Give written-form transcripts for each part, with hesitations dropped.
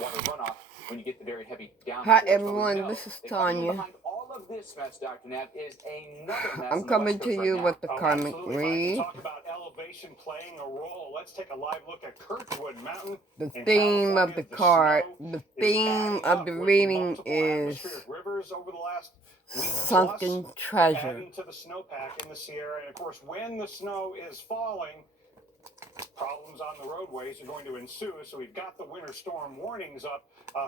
water runoff when you get the very heavy downpours. Hi everyone, this is Tanya. Behind all of this mess, Dr. Nat, is another mess. I'm coming to you with the Karmic Read. Talk about elevation playing a role. Let's take a live look at Kirkwood Mountain. The theme of the card, the theme of the reading is sunken treasure. Adding to the snowpack in the Sierra, and of course, when the snow is falling, problems on the roadways are going to ensue. So we've got the winter storm warnings up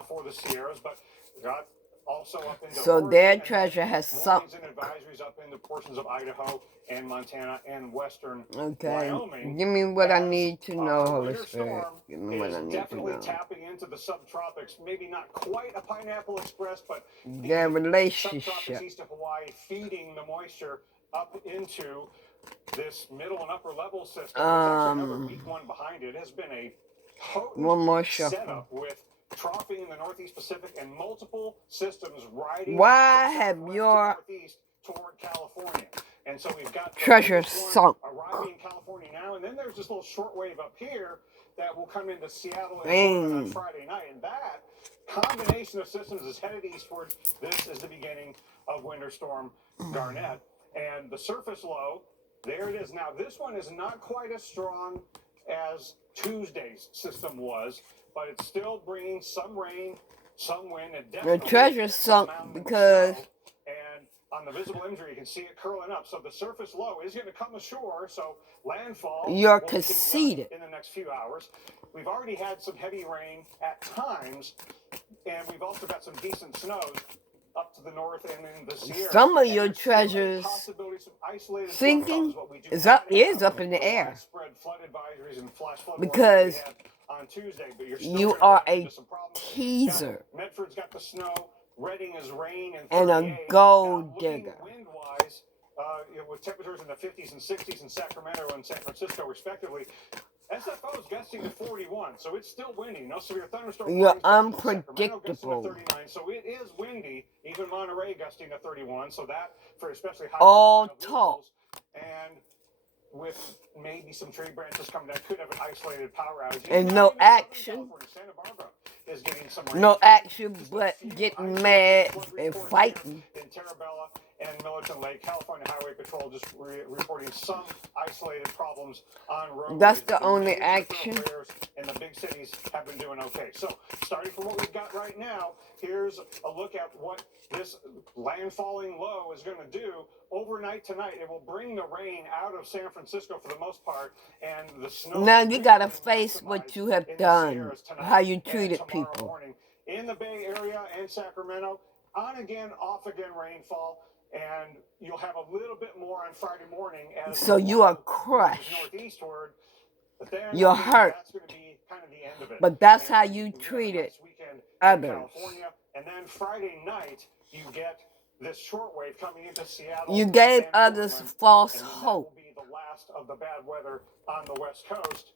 for the Sierras, but we've got also up into so their treasure has sunk. And advisories up into portions of Idaho and Montana and western Wyoming. Give me what I need to know, Holy Spirit. Give me what I need to definitely know. Tapping into the subtropics. Maybe not quite a Pineapple Express, but their relationship. Subtropics east of Hawaii, feeding the moisture up into this middle and upper level system. It's actually another weak one behind it. It has been a potent setup with troughing in the Northeast Pacific and multiple systems riding northeast toward California. And so we've got treasure sunk arriving in California now, and then there's this little shortwave up here that will come into Seattle on Friday night, and that combination of systems is headed eastward. This is the beginning of Winter Storm Garnett, and the surface low, there it is. Now this one is not quite as strong as Tuesday's system was, but it's still bringing some rain, some wind, and definitely the treasure sunk because and on the visible imagery you can see it curling up. So the surface low is going to come ashore, so landfall you're conceited in the next few hours. We've already had some heavy rain at times, and we've also got some decent snows up to the north and in the Sierra. Some of your treasures sinking is up in the air because on Tuesday, but you are a teaser Medford's got the snow, Redding is rain, and a gold digger. Wind-wise, with temperatures in the 50s and 60s in Sacramento and San Francisco, respectively, SFO is gusting to 41, so it's still windy. No severe thunderstorms. You're unpredictable. 39, so it is windy. Even Monterey gusting to 31, so that for especially high all talk. And with maybe some tree branches coming down, could have an isolated power outage. And no action. Santa Barbara is getting some no action, but getting mad and fighting. In Terabella and Millerton Lake, California Highway Patrol just reporting some isolated problems on roads. That's the only action. And the big cities have been doing okay. So, starting from what we've got right now, here's a look at what this landfalling low is going to do. Overnight tonight, it will bring the rain out of San Francisco for the most part, and the snow. Now you gotta face what you have done, how you treated people. In the Bay Area and Sacramento, on again, off again rainfall, and you'll have a little bit more on Friday morning. As so you are crushed. Northeastward, but then you're hurt. That's going to be kind of the end of it. But that's how you treated others. California, and then Friday night, you get this shortwave coming into Seattle. You gave others false hope. That will be the last of the bad weather on the West Coast.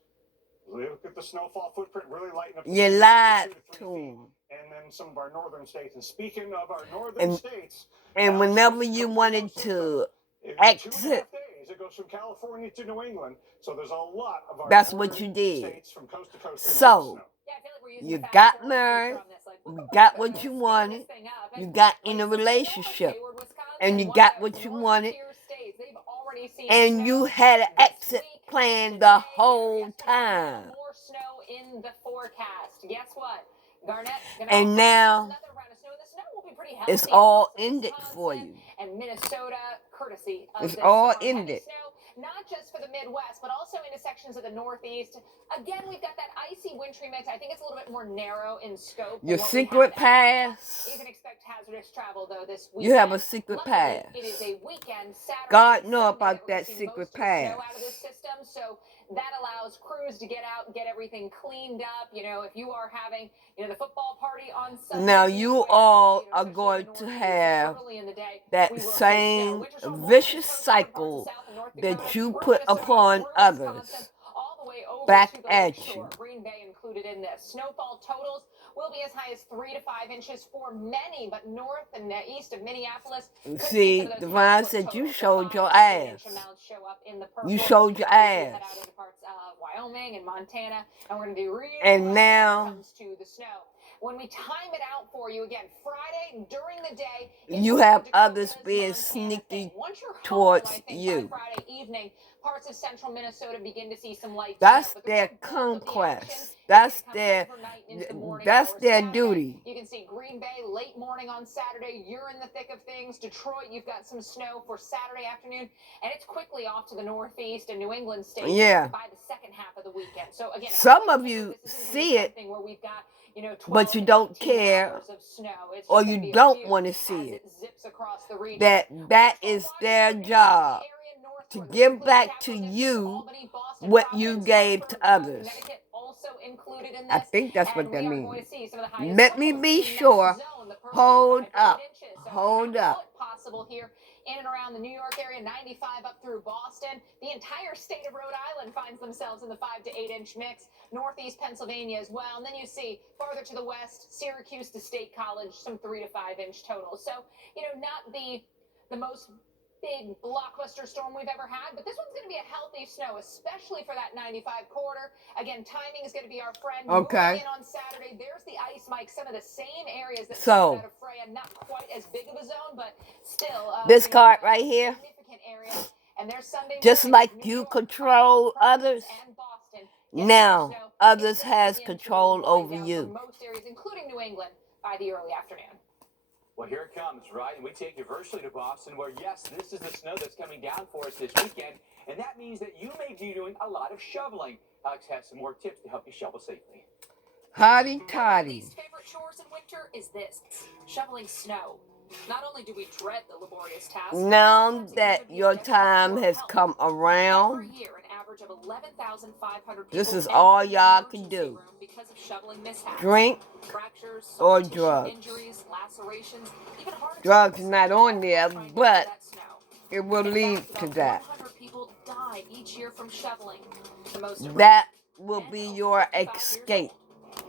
Look at the snowfall footprint, really lighten up. You lied to them. And then some of our northern states. And speaking of our northern states, and whenever you wanted to exit, 2.5 days, it goes from California to New England. So there's a lot of our that's what you did. States from coast to coast. So you got married, you got what you wanted, you got in a relationship, and you got what you wanted, and you had an exit plan the whole time. More snow in the forecast. Guess what? Garnett, and now another round of snow. The snow will be pretty healthy. It's all ended for you. And Minnesota, courtesy of it's all ended. Not just for the Midwest, but also into sections of the Northeast. Again, we've got that icy wintry mix. I think it's a little bit more narrow in scope. Your secret pass. You can expect hazardous travel, though, this weekend. You have a secret pass. It is a weekend, Saturday. God knows about that secret pass. Out of this system, so that allows crews to get out and get everything cleaned up. You know, if you are having, the football party on Sunday. Now you all are going to have that same vicious cycle that you put upon others back at you. Green Bay included in this. Snowfall totals will be as high as 3 to 5 inches for many, but north and east of Minneapolis. See, Devon said you showed your ass. You showed your ass. Head out into parts of Wyoming and Montana, and we're going to do really and well now when it comes to the snow. When we time it out for you again, Friday during the day, you have others being sneaky towards you. By Friday evening, parts of central Minnesota begin to see some light That's snow. their conquest. That's their duty. You can see Green Bay late morning on Saturday. You're in the thick of things. Detroit, you've got some snow for Saturday afternoon, and it's quickly off to the northeast and New England states by the second half of the weekend. So again, some of you see it, where we've got, but you don't care, or you don't want to see it. That is their job, to give back to you what you gave to others. I think that's what that means. Let me be sure. Hold up. Hold up. Possible here in and around the New York area, 95 up through Boston. The entire state of Rhode Island finds themselves in the 5 to 8 inch mix. Northeast Pennsylvania as well. And then you see farther to the west, Syracuse to State College, some 3 to 5 inch totals. So, not the most big blockbuster storm we've ever had, but this one's going to be a healthy snow, especially for that 95 corridor. Again, timing is going to be our friend. Okay. Moving in on Saturday, there's the ice, Mike. Some of the same areas that so out of Freya, not quite as big of a zone, but still. This card right here, area. And there's Sunday just morning, like you control others, now others has control over you. Most areas, including New England, by the early afternoon. Well, here it comes, right? And we take you virtually to Boston, where, yes, this is the snow that's coming down for us this weekend. And that means that you may be doing a lot of shoveling. Alex has some more tips to help you shovel safely. Hotty toddy. My least favorite chores in winter is this: shoveling snow. Not only do we dread the laborious task, now that your time has come around, every year, an average of 11,500 this people is all y'all can do. Because of shoveling mishaps. Drink Fractures, or soft drugs. Injuries, lacerations, even heart drugs attacks. not on there, but it will In lead fact, to about that. 100 people die each year from shoveling. The most That will be your escape.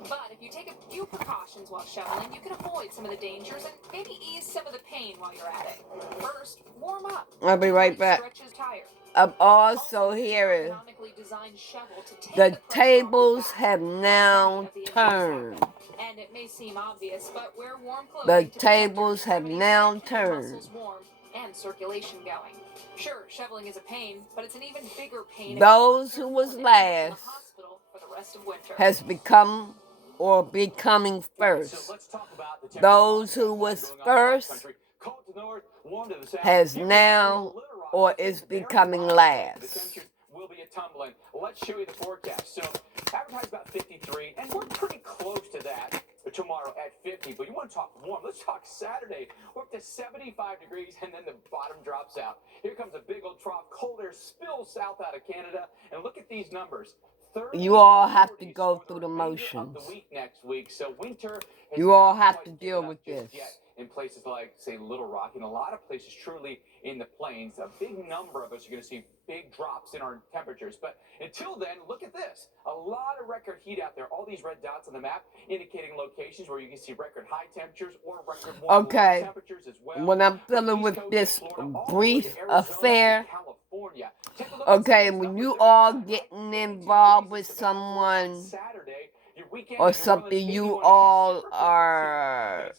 But if you take a few precautions while shoveling, you can avoid some of the dangers and maybe ease some of the pain while you're at it. First, warm up. I'll be right back. I'm also hearing the tables have now turned. And it may seem obvious, but wear warm The tables have now turned. And circulation going. Sure, shoveling is a pain, but it's an even bigger pain. Those who was last has become or becoming first. Those who was first has now or is becoming last. Will be a tumbling. Let's show you the forecast. So, advertised about 53, and we're pretty close to that tomorrow at 50. But you want to talk warm? Let's talk Saturday. We're up to 75 degrees, and then the bottom drops out. Here comes a big old trough. Cold air spills south out of Canada, and look at these numbers. You all have to go through the motions. Next week, so winter. You all have to deal with this. In places like, say, Little Rock, and a lot of places truly in the plains, a big number of us are going to see big drops in our temperatures. But until then, look at this. A lot of record heat out there. All these red dots on the map indicating locations where you can see record high temperatures or record warm temperatures as well. When I'm dealing with this brief affair, okay, when you all getting involved with someone or something, you all are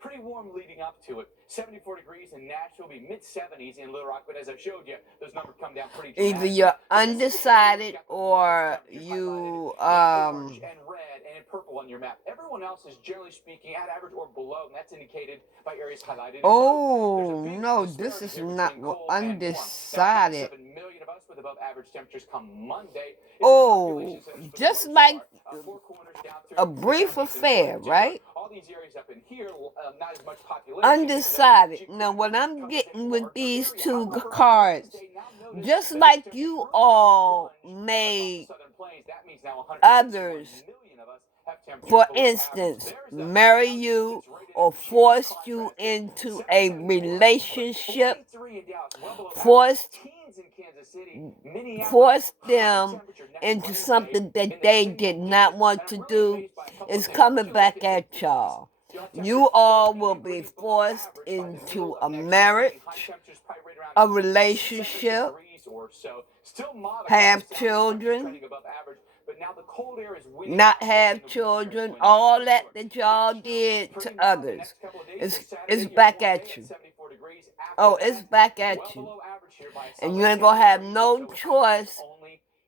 pretty warm leading up to it. 74 degrees in Nashville, will be mid-70s in Little Rock, but as I showed you, those numbers come down pretty dramatically. Either you're undecided or you and red and purple on your map. Everyone else is generally speaking at average or below, and that's indicated by areas highlighted. Oh no, this is not undecided. 7 million of us with above average temperatures come Monday. Oh, just like a brief affair, right? All these areas up in here, not as much population. Undecided. Now, what I'm getting with these two cards, just like you all made others, for instance, marry you or force you into a relationship, forced forced them into something that they did not want to do is coming back at y'all. You all will be forced into a marriage, a relationship, have children, not have children. All that y'all did to others is back at you. Oh, it's back at you. And you ain't gonna have no choice.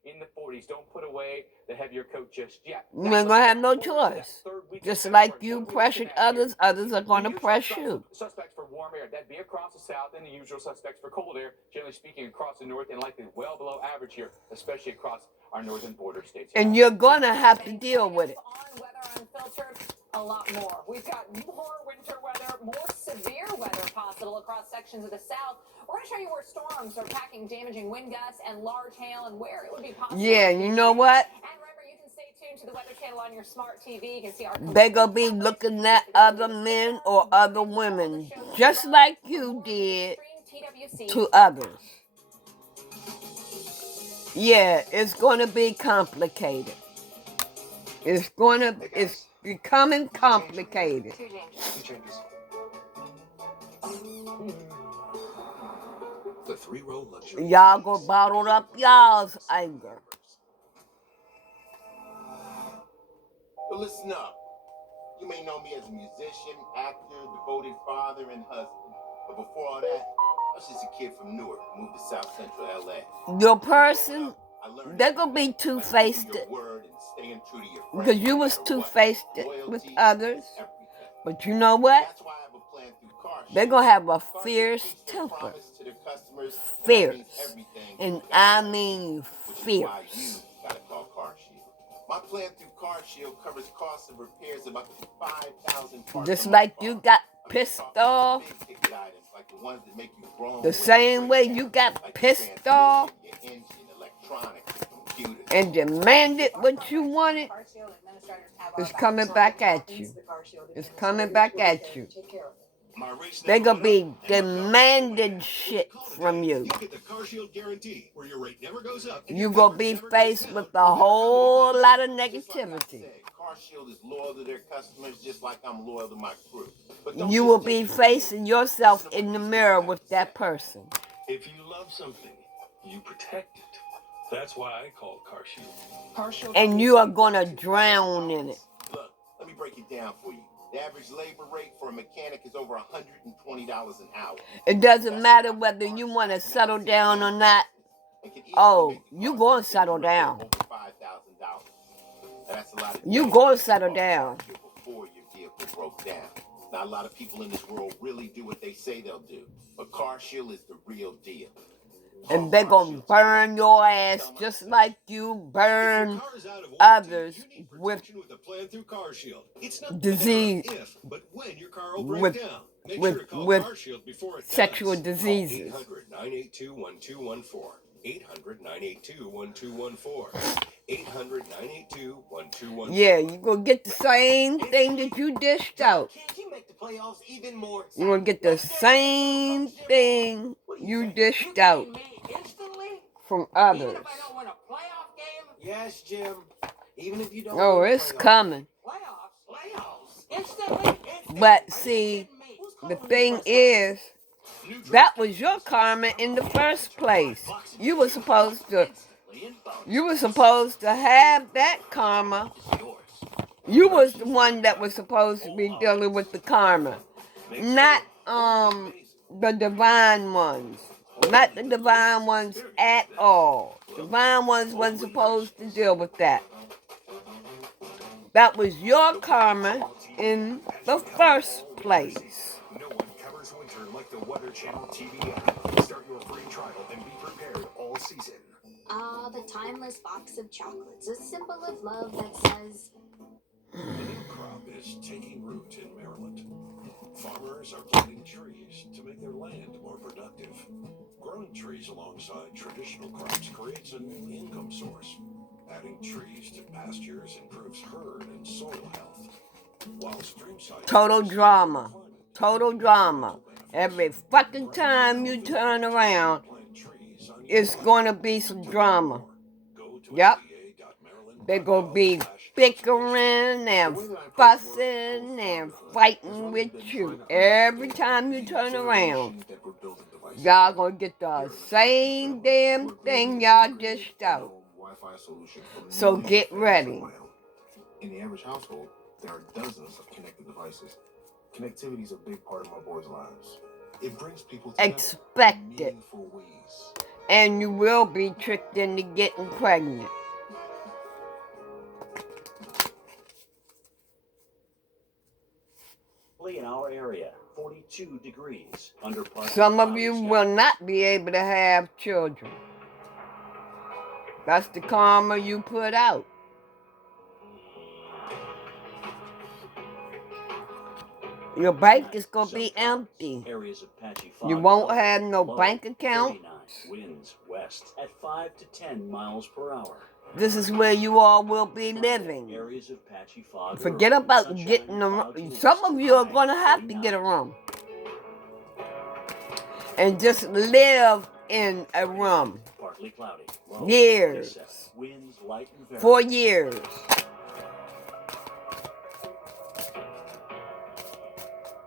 In the 40s, don't put away the heavier coat just yet. You ain't gonna have no choice. Just like you pressured others, others are gonna press you. Suspects for warm air, that'd be across the south, and the usual suspects for cold air, generally speaking, across the north, and likely well below average here, especially across our northern border states. And you're gonna have to deal with it. On Weather Unfiltered, a lot more. We've got more winter weather, more severe weather possible across sections of the south. We're going to show you where storms are packing damaging wind gusts and large hail and where it would be possible. Yeah, you know what? And remember, you can stay tuned to the Weather Channel on your smart TV. You can see our... They gonna be looking at other men or other women, just like you did to others. Yeah, it's gonna be complicated. It's becoming complicated. Y'all go bottle up y'all's anger. But listen up. You may know me as a musician, actor, devoted father, and husband. But before all that, I was just a kid from Newark, moved to South Central LA. Your person, they're gonna be two-faced. Because you was two-faced with others. But you know what? They're going to have a fierce temper. Fierce. And I mean fierce. My plan through Car Shield covers costs of repairs of up to 5,000 parts. Just like you got pissed off. The same way you got pissed off and demanded what you wanted, it's coming back at you. It's coming back at you. They're going to be demanding shit from you. You're going to be faced with a whole lot of negativity. Car Shield is loyal to their customers just like I'm loyal to my crew. You will be facing yourself in the mirror with that person. If you love something, you protect it. That's why I call Car Shield. And you are going to drown in it. Look, let me break it down for you. The average labor rate for a mechanic is over $120 an hour. It doesn't matter whether you want to settle down or not. Oh, you going to settle down. You going to settle down. Before your vehicle broke down. Not a lot of people in this world really do what they say they'll do. But Car Shield is the real deal. And they're going to burn your ass just like you burn others with disease, with sexual diseases. 800-982-1214. 800-982-1214. 800-982-1214. Yeah, you're going to get the same thing that you dished out. You're going to get the same thing you dished out from others. Yes, Jim. Even if you don't. Oh, it's coming. Instantly. But see, the thing is, that was your karma in the first place. You were supposed to have that karma. You was the one that was supposed to be dealing with the karma, not the divine ones. Not the divine ones at all. Divine ones wasn't supposed to deal with that. That was your karma in the first place. No one covers winter like the Weather Channel TV app. Start your free trial and be prepared all season. Ah, the timeless box of chocolates, a symbol of love that says... The new crop is taking root in Maryland. Farmers are planting trees to make their land more productive. Growing trees alongside traditional crops creates a new income source. Adding trees to pastures improves herd and soil health. While streamside... Total drama. Total drama. Every fucking time you turn around, it's going to be some drama. Go to Yep. fda.maryland.gov/. They're going to be bickering and fussing and fighting with you. Every time you turn around, y'all going to get the same damn thing y'all dished out. So get ready. In the average household, there are dozens of connected devices. Connectivity is a big part of my boys' lives. It brings people together Expect in it. meaningful ways. And you will be tricked into getting pregnant. In our area, 42 degrees under Some of you will not be able to have children. That's the karma you put out. Your bank is going to be empty. You won't have no bank account. Winds west at 5 to 10 miles per hour. This is where you all will be living. Areas of patchy fog. Forget about getting a room. Some of you are going to have to get a room. And just live in a room. Partly cloudy. Years. Winds light and very 4 years.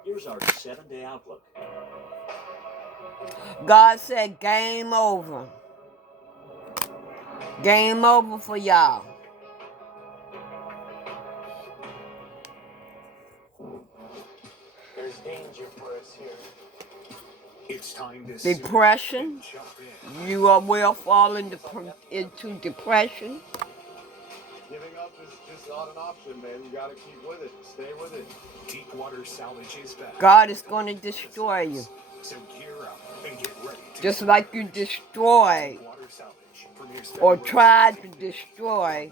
Here's our 7-day outlook. God said game over. Game over for y'all. There's danger for us here. It's time to Depression. You will fall into depression. Giving up is just not an option, man. You got to keep with it. Stay with it. Deepwater Salvage is back. God is going to destroy you. So gear up and get ready. Just like you destroyed or tried to destroy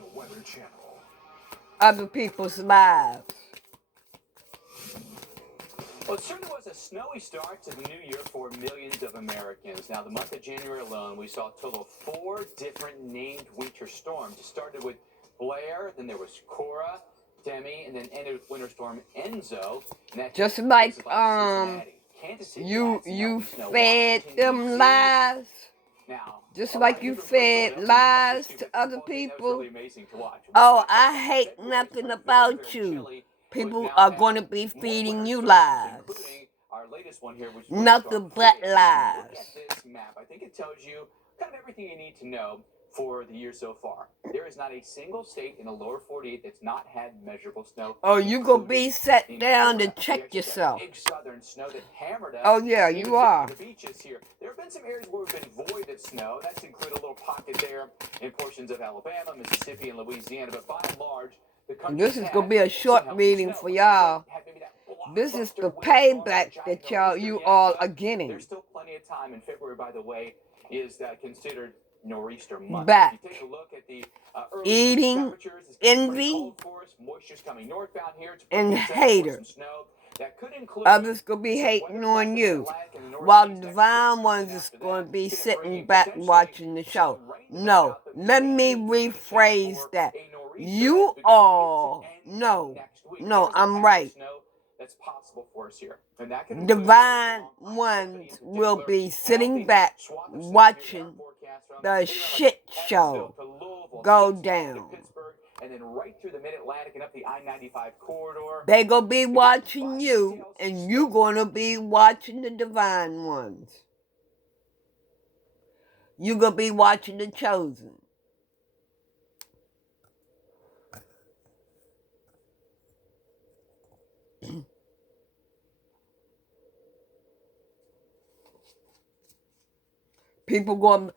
other people's lives. Well, it certainly was a snowy start to the new year for millions of Americans. Now, the month of January alone, we saw a total of 4 different named winter storms. It started with Blair, then there was Cora, Demi, and then ended with Winter Storm Enzo. And that just like you fed them lies. Just like you fed lies to other people. Oh, I hate nothing about you. People are going to be feeding you lies. Nothing but lies. Look at this map. I think it tells you kind of everything you need to know for the year so far. There is not a single state in the lower 48 that's not had measurable snow. Oh, you gonna be set down to check yourself. Big southern snow that hammered us. Oh yeah, you are. The beaches here. There have been some areas where we've been void of snow. That's included a little pocket there in portions of Alabama, Mississippi, and Louisiana. But by and large, the country this is gonna be a short reading for y'all. This is the payback that you all are getting. There's still plenty of time. In February, by the way, is considered nor'easter month. Back. If you take a look at the Eating, envy, and haters. Others gonna be hating on you, while the divine ones is gonna be sitting back watching the show. No, let me rephrase that. You all know. No, I'm right. That's possible for us here. Divine ones will be sitting back watching the shit show go down. And then right through the Mid-Atlantic and up the I-95 corridor. They gonna be watching you, and you gonna be watching the divine ones. You gonna be watching the chosen. People going,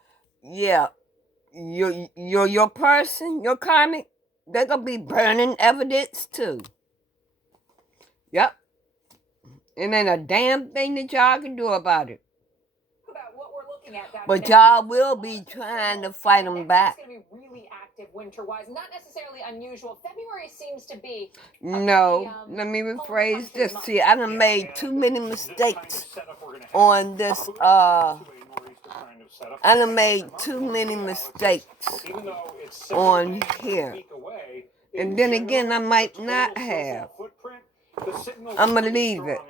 yeah, your person, your karmic, they're going to be burning evidence too. Yep. And ain't a damn thing that y'all can do about it. But y'all will be trying to fight them back. It's going to be really active winter-wise. Not necessarily unusual. February seems to be... No, let me rephrase this. See, I done made too many mistakes on this, I done made too many mistakes on here. And then again, I might not have. I'm going to leave it.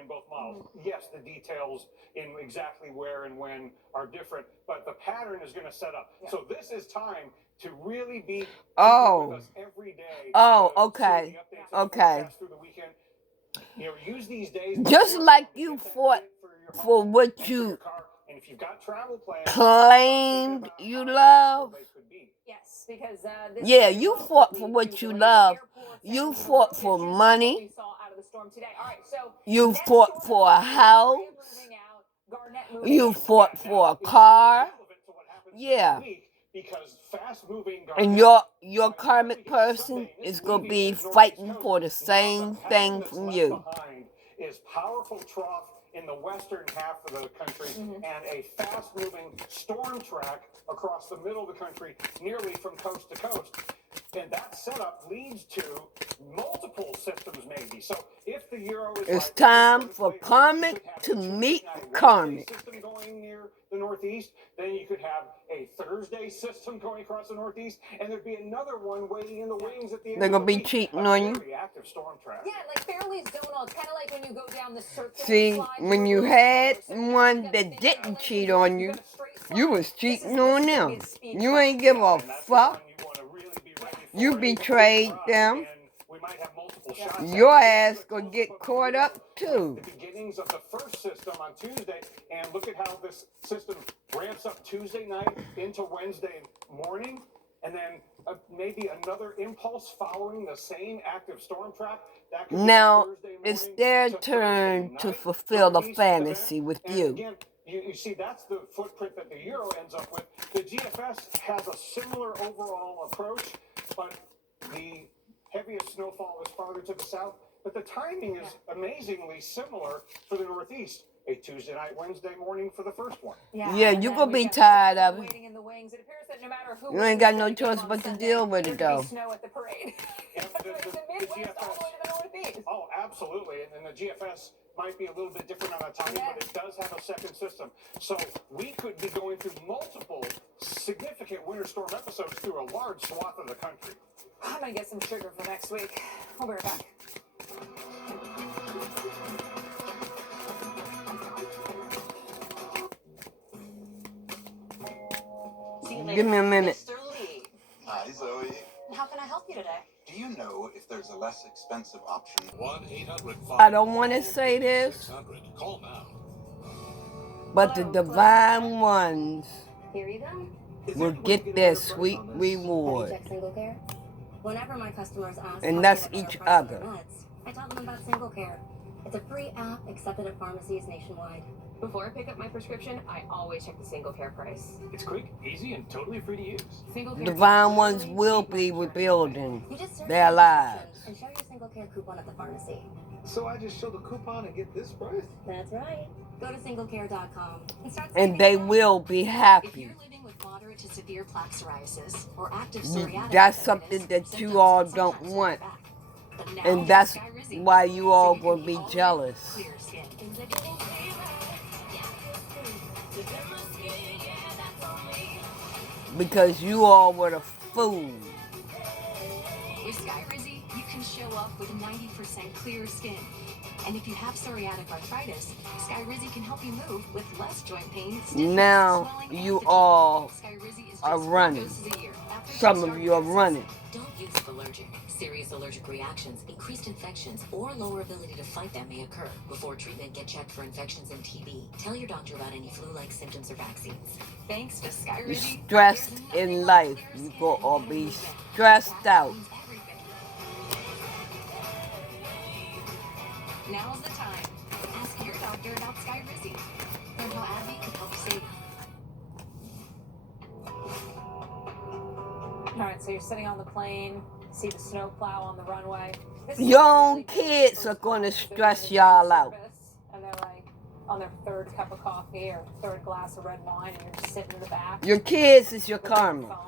Yes, the details in exactly where and when are different, but the pattern is going to set up. Yeah. So this is time to really be Oh. with us every day. Oh, to see okay. the updates and Okay. forecasts through the weekend. You know, use these days Just before like to you get that fought kit for your for home what and for your you car. And if you've got travel plans, claimed you love. they could be. Yes, because this Yeah, very you well fought could for lead what to you delays at love. airports You and fought road for issues, like money. what we saw out of the storm today. All right, so You next fought storm for a is Maria house. moving out, Garnett moving You in. fought for a car. Relevant to what happens Yeah. next week because fast-moving And Garnett your by the time we karmic get to person Sunday, and is this going to leaving be the Northeast fighting coast, for the now same the pattern thing that's from left you. behind is powerful trough in the western half of the country and a fast-moving storm track across the middle of the country, nearly from coast to coast. And that setup leads to multiple systems, maybe. So if the Euro is It's right, time for karmic to meet karmic. system going near the Northeast, then you could have a Thursday system going across the Northeast, and there'd be another one waiting in the wings at the end They're of going to the be week. cheating A on you. very active storm track. Yeah, like fairly zonal. It's kind of like when you go down the circular See, slide. when you had one that didn't cheat on you, you was cheating on them. You ain't give a fuck. You betrayed them. Your ass gonna get caught up too. The beginnings of the first system on Tuesday, and look at how this system ramps up Tuesday night into Wednesday morning, and then maybe another impulse following the same active storm track. That could Now, be Thursday morning it's their to turn Thursday to night, fulfill the Northeast fantasy event. with And you. again, you see, that's the footprint that the Euro ends up with. The GFS has a similar overall approach, but the heaviest snowfall is farther to the south. But the timing is amazingly similar for the Northeast. A Tuesday night, Wednesday morning for the first one. Yeah, you gonna be tired of it. Waiting in the wings. It appears that no matter who You ain't got no choice but to deal with it, though. Snow at the parade. The Midwest all the way to the Northeast. Oh, absolutely. And the GFS might be a little bit different on the timing, but it does have a second system. So we could be going through multiple significant winter storm episodes through a large swath of the country. I'm gonna get some sugar for next week. I'll be right back. Give me a minute. Mr. Lee. Hi, Zoe. How can I help you today? Do you know if there's a less expensive option? 1-800-5 I don't want to say this, 600. Call now. but the divine ones Here you go. will get their sweet Have you reward. checked Single Care? Whenever my customers ask And how that's to get a better each price on other. their meds, I tell them about Single Care. It's a free app accepted at pharmacies nationwide. Before I pick up my prescription, I always check the Single Care price. It's quick, easy, and totally free to use. Single Care Divine ones will be rebuilding You just search their for lives. prescription and show your Single Care coupon at the pharmacy. So I just show the coupon and get this price? That's right. Go to singlecare.com and start And saving they now. will be If happy. you're living with moderate to severe plaque psoriasis or active psoriatic That's arthritis, something that you symptoms all can don't sometimes hold want. you back. But now And with that's Skyrizi, why you so all you will can be always jealous. clear skin. Because you all were the fool. With Skyrizi, you can show up with 90% clear skin. And if you have psoriatic arthritis, Skyrizi can help you move with less joint pain, stiffness, Now swelling, you and all Skyrizi is are just 4 running. doses a year. After Some you of start you are doses, running. Don't use if allergic. Serious allergic reactions, increased infections, or lower ability to fight them may occur. Before treatment, get checked for infections and TB. Tell your doctor about any flu-like symptoms or vaccines. Thanks to You're Skyrizi, stressed in life. You go all be stressed out. Now's the time. Ask your doctor about Skyrizi. Learn how AbbVie can help save. All right, so you're sitting on the plane, see the snowplow on the runway. Your own kids are going to stress y'all out. And they're like on their third cup of coffee or third glass of red wine, and you're just sitting in the back. Your kids is your karma.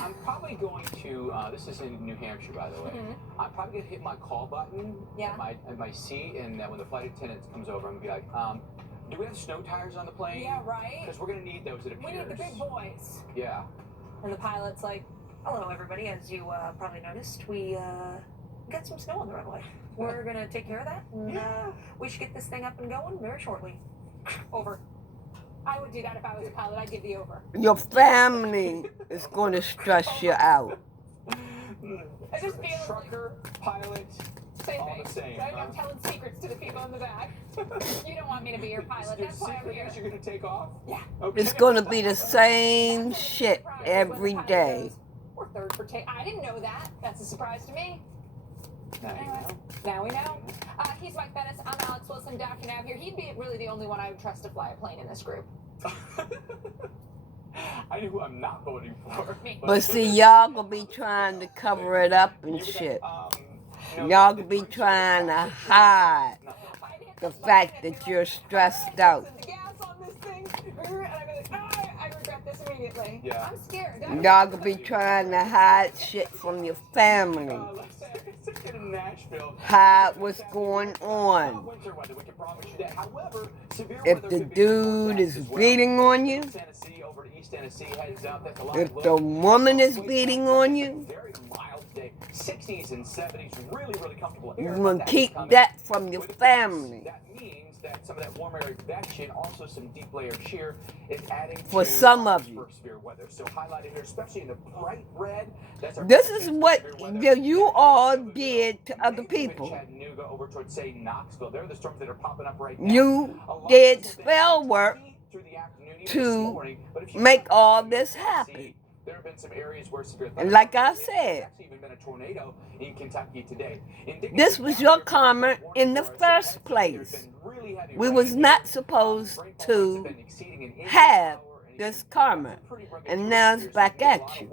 I'm probably going to, this is in New Hampshire, by the way. I'm probably going to hit my call button at my seat, and when the flight attendant comes over, I'm going to be like, do we have snow tires on the plane? Yeah, right? Because we're going to need those, it appears. We need the big boys. Yeah. And the pilot's like, hello, everybody. As you probably noticed, we got some snow on the runway. We're going to take care of that. And, we should get this thing up and going very shortly. Over. I would do that if I was a pilot. I'd give the over. Your family is going to stress you out. I just feel trucker, pilot, same all thing. the same. I'm telling secrets to the people in the back. You don't want me to be your pilot. That's why I'm here. You're going to take off? Yeah. Okay. It's going to be the same shit every day. We're third for take. I didn't know that. That's a surprise to me. Now we know. He's Mike Bennis. I'm Alex Wilson. Dr. Nav here. He'd be really the only one I would trust to fly a plane in this group. I know who I'm not voting for. But see, y'all gonna be trying to cover it up and shit. Y'all gonna be trying to hide the fact that you're stressed out. I regret this immediately. Yeah. I'm scared. Y'all gonna be trying to hide shit from your family. Hide what's going on. If the dude is beating on you, if the woman is beating on you, 60s and 70s, really comfortable. you're gonna keep that from your family. That means that some of that warm air convection, also some deep layer shear, is adding For to some of you. severe weather. So highlighted here, especially in the bright red. That's our This is what you all did to other people. Chattanooga over towards, say, Knoxville. They're the storms that are popping up right now. You did spell work to make all this happen. There have been some areas where severe And like I said, even been a tornado in Kentucky today. this was your karma in the first place. We was not supposed to have this karma. And now it's back at you.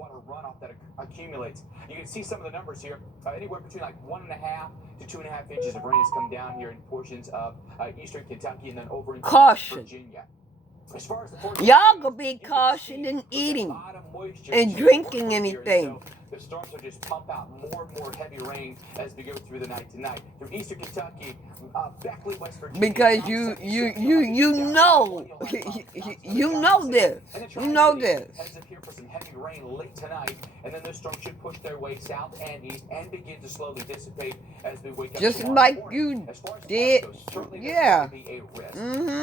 Accumulates. You can see some of the numbers here. Anywhere between like 1.5 to 2.5 inches of rain has come down here in portions of eastern Kentucky and then over in Virginia. As far as y'all gonna be cautious in eating and drinking anything. The storms will just pump out more and more heavy rain as we go through the night tonight. Through eastern Kentucky, Beckley, West Virginia. Because you know this. You know this. Heads up here for some heavy rain late tonight, and then the storm should push their way south and east and begin to slowly dissipate as we wake up. Just like you did. Yeah.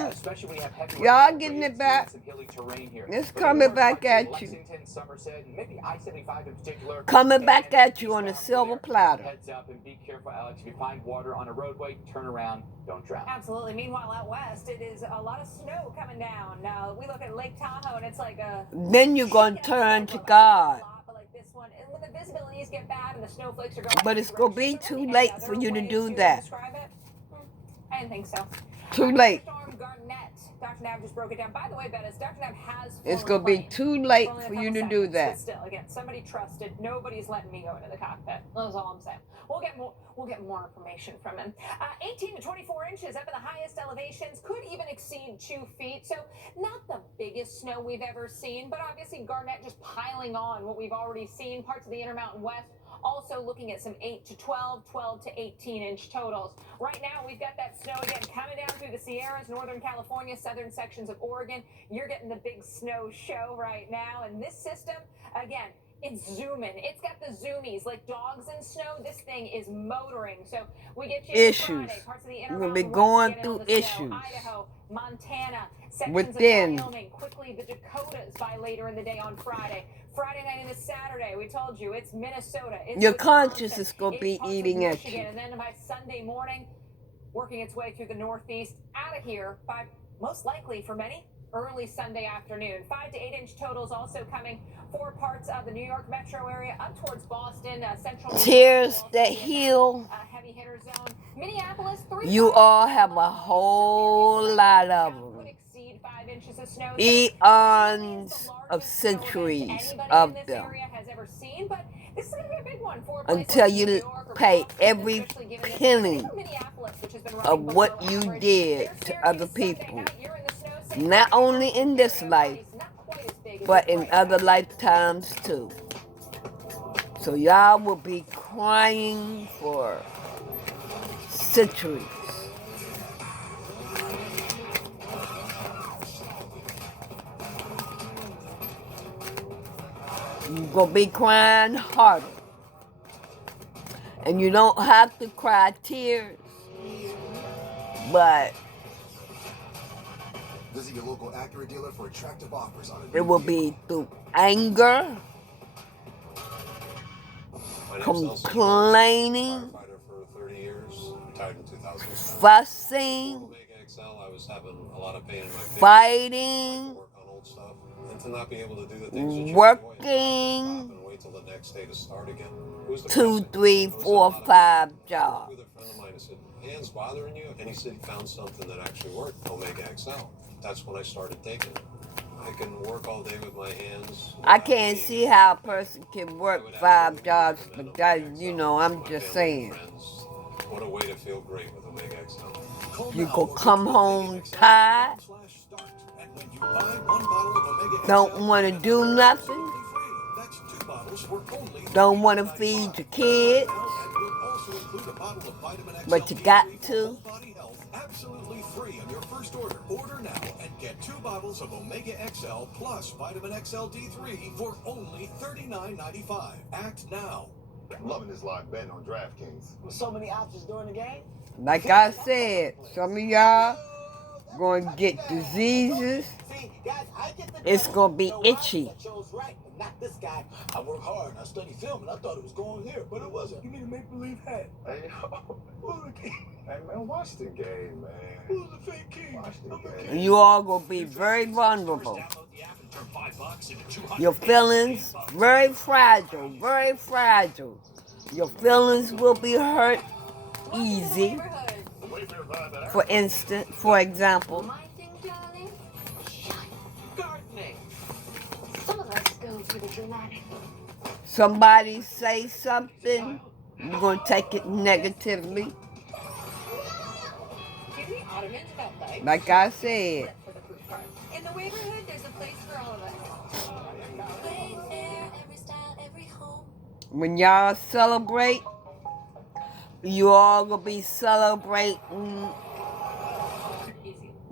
Especially when you have heavy y'all getting it back. It's coming back at you. Somerset, maybe I-75 in particular. Coming back at you on a silver platter. Heads up and be careful, Alex. If you find water on a roadway, turn around, don't drown. Absolutely. Meanwhile, out west, it is a lot of snow coming down. Now, we look at Lake Tahoe, and it's like a... Then you're going to turn to God. Like this one. And when the visibilities get bad and the snowflakes are going... But it's going to be too late for you to do that. I didn't think so. Too late. Dr. Nav just broke it down. By the way, Bettis, Dr. Nav has... It's going to be too late for you to do that. But still, again, somebody trusted. Nobody's letting me go into the cockpit. That's all I'm saying. We'll get more information from him. 18 to 24 inches up in the highest elevations. Could even exceed 2 feet. So not the biggest snow we've ever seen, but obviously Garnett just piling on what we've already seen. Parts of the Intermountain West also looking at some 8 to 12, 12 to 18-inch totals. Right now, we've got that snow again coming down through the Sierras, Northern California, southern sections of Oregon. You're getting the big snow show right now. And this system, again, it's zooming. It's got the zoomies like dogs in snow. This thing is motoring. So we get you issues. Friday, parts of the We're going to be going through issues. Idaho, Montana, sections within. of Wyoming, quickly the Dakotas by later in the day on Friday. Friday night into Saturday, we told you, it's Minnesota. It's your Wisconsin, conscience is going to be eating at you. And then by Sunday morning, working its way through the Northeast, out of here by, most likely for many, early Sunday afternoon. 5 to 8 inch totals also coming for parts of the New York metro area, up towards Boston, central. Tears that heal. Heavy hitter zone. Minneapolis, you all have a whole lot of them. Eons of centuries of them. Until you pay every penny of what you did to other people. Not only in this life, but in other lifetimes too. So y'all will be crying for centuries. You're going to be crying harder. And you don't have to cry tears, but Visit your local Acura dealer for attractive offers on It will be through anger, complaining, for 30 years, retired in 2007. fussing, Omega XL, I was having a lot of pain in my face. fighting, Work on old stuff, and to not be able to do the things that you working, enjoy, and wait till the next day to start again. It was 2, depressing. 3, 4, 5 jobs. With a friend of mine, I said, "Hands bothering you?" And he said he found something that actually worked, Omega XL. That's when I started taking it. I can work all day with my hands. I can't see how a person can work 5 jobs, but that, you know, I'm just saying. What a way to feel great with Omega XL. You could come home tired, don't want to do nothing, don't want to feed your kids, but you got to. Absolutely free on your first order. Order now and get 2 bottles of Omega XL plus Vitamin XL D3 for only $39.95. Act now. I'm loving this live betting on DraftKings. With so many options during the game. Like I said, some of y'all going to get diseases. See, guys, I get the It's going to be itchy. I chose right, but not this guy. I work hard. I study film, and I thought it was going here, but it wasn't. You need a make-believe hat. Hey, hey, man, watch the game, man. Who's the fake king? Watch the game. You all going to be very vulnerable. Your feelings, very fragile, very fragile. Your feelings will be hurt easy. For instance, for example, My thing, darling, Gardening. some of us go for the dramatic. somebody say something, you're going to take it negatively. Like I said, In the neighborhood, there's a place for all of us. Wayfair, every style, every home. when y'all celebrate, you all going to be celebrating,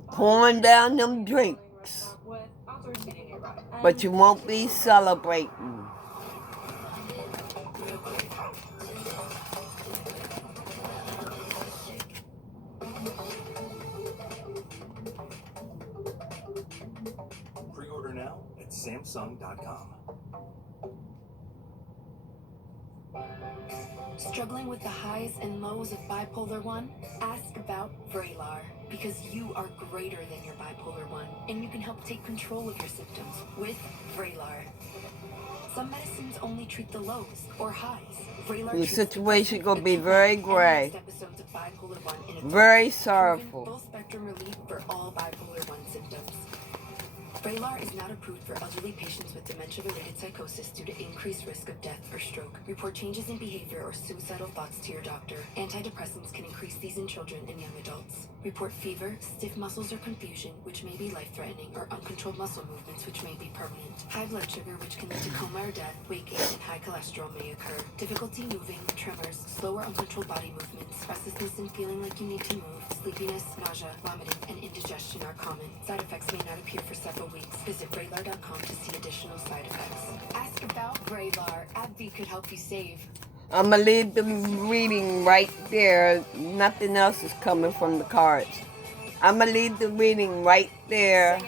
pouring down them drinks. But you won't be celebrating. Pre-order now at Samsung.com. Struggling with the highs and lows of bipolar 1? Ask about Vraylar, because you are greater than your bipolar 1, and you can help take control of your symptoms with Vraylar. Some medicines only treat the lows or highs. Vraylar Your treats situation the going to be very gray, episodes of bipolar 1 in its very proven sorrowful. full spectrum relief for all bipolar 1 symptoms. Vraylar is not approved for elderly patients with dementia-related psychosis due to increased risk of death or stroke. Report changes in behavior or suicidal thoughts to your doctor. Antidepressants can increase these in children and young adults. Report fever, stiff muscles or confusion, which may be life-threatening, or uncontrolled muscle movements, which may be permanent. High blood sugar, which can lead to coma or death. Weight gain and high cholesterol may occur. Difficulty moving, tremors, slow or uncontrolled body movements, restlessness and feeling like you need to move, sleepiness, nausea, vomiting, and indigestion are common. Side effects may not appear for several weeks. Visit Vraylar.com to see additional side effects. Ask about Vraylar. AbbVie could help you save. I'm going to leave the reading right there. Nothing else is coming from the cards. I'm going to leave the reading right there.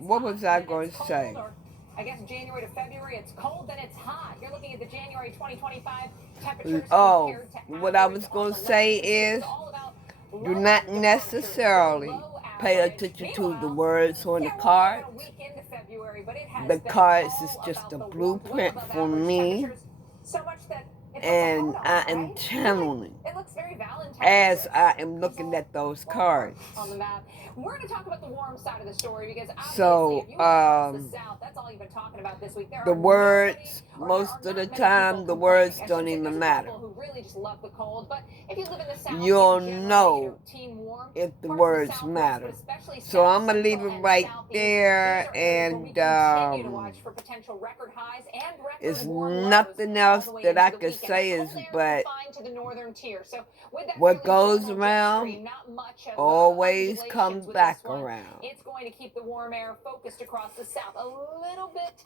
What was I going to say? I guess January to February, it's cold, then it's hot. You're looking at the January 2025 temperatures. Oh, what I was going to say is, do not necessarily pay attention to the words on the cards. The cards is just a blueprint for me, and I am channeling as I am looking at those cards. We're going to talk about the warm side of the story because So, that's all you've been talking about this week. the words, most of the time, the words don't even matter. You'll know if the words matter. So I'm going to leave it right there, and it's nothing else that I could say is but what goes around always comes back around. It's going to keep the warm air focused across the south a little bit